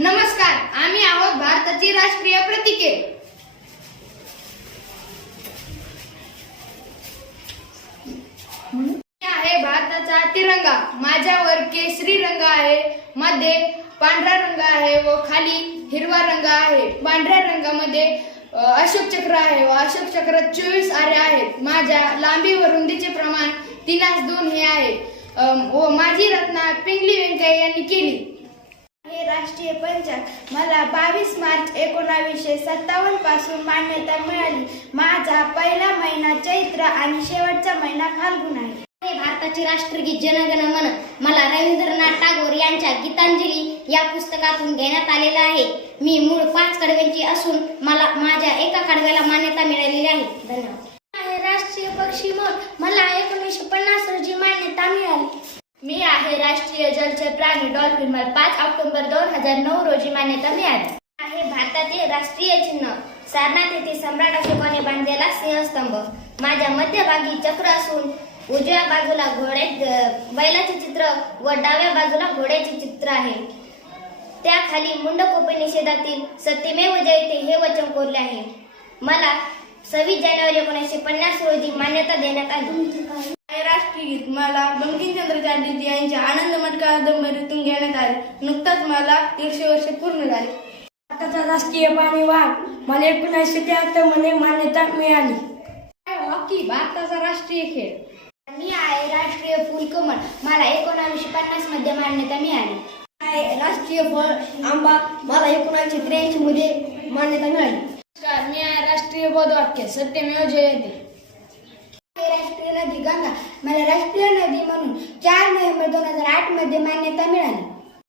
नमस्कार आम्ही आहोत भारताची राष्ट्रीय प्रतीके. आहे भारताचा तिरंगा. माझ्यावर केसरी रंग आहे मध्ये पांढरा रंग आहे व खाली हिरवा रंग आहे. पांढऱ्या रंगामध्ये अशोक चक्र आहे व अशोक चक्रात चोवीस आरे आहेत. माझ्या लांबी व रुंदीचे प्रमाण तिनास दोन हे आहे. व माझी रत्ना पिंगली व्यंकय्या यांनी केली. राष्ट्रीय पंचांग. मला बावीस मार्च एकोणावीसशे सत्तावन्नपासून मान्यता मिळाली. माझा पहिला महिना चैत्र आणि शेवटचा महिना फाल्गुन आहे. हे भारताचे राष्ट्रगीत जनगण मन. मला रवींद्रनाथ टागोर यांच्या गीतांजली या पुस्तकातून घेण्यात आलेलं आहे. मी मूळ पाच कडव्यांची असून मला माझ्या एका कडव्याला मान्यता मिळालेली आहे. धन्यवाद. आहे राष्ट्रीय पक्षी म्हणून मला एकोणीसशे पन्नास रोजी मान्यता मिळाली मी आहे. राष्ट्रीय जलचर प्राणी डॉल्फिन मला पाच ऑक्टोबर दोन हजार नऊ रोजी मान्यता मिळाली. आहे भारताचे राष्ट्रीय चिन्ह. सारनाथ येथे सम्राट अशोकाने बांधलेला सिंहस्तंभ. माझ्या मध्यभागी चक्र असून उजव्या बाजूला घोडे बैलाचे चित्र व डाव्या बाजूला घोड्याचे चित्र आहे. त्याखाली मुंडकोपनिषेधातील सत्यमेव जयते हे वचन कोरले आहे. मला सव्वीस जानेवारी एकोणीसशे पन्नास रोजी मान्यता देण्यात आली. मला बंकिमचंद्र चॅटर्जी यांच्या आनंद मटका कादंबरीतून घेण्यात आले नुकताच मला दीडशे वर्ष पूर्ण झाले. भारताचा राष्ट्रीय पाणी वाघ मला एकोणीसशे त्र्याहत्तरमध्ये मान्यता मिळाली. हॉकी भारताचा राष्ट्रीय खेळ? मी आहे राष्ट्रीय फुलकमल मला एकोणावीसशे पन्नासमध्ये मान्यता मिळाली. आहे राष्ट्रीय फळ आंबा. मला एकोणीसशे त्र्याऐंशी मध्ये मान्यता मिळाली. नमस्कार मी आहे राष्ट्रीय बोधवाक्य सत्यमेव जयते. राष्ट्रीय नदी गंगा. मला राष्ट्रीय नदी म्हणून चार नोव्हेंबर दोन हजार आठमध्ये मान्यता मिळाली.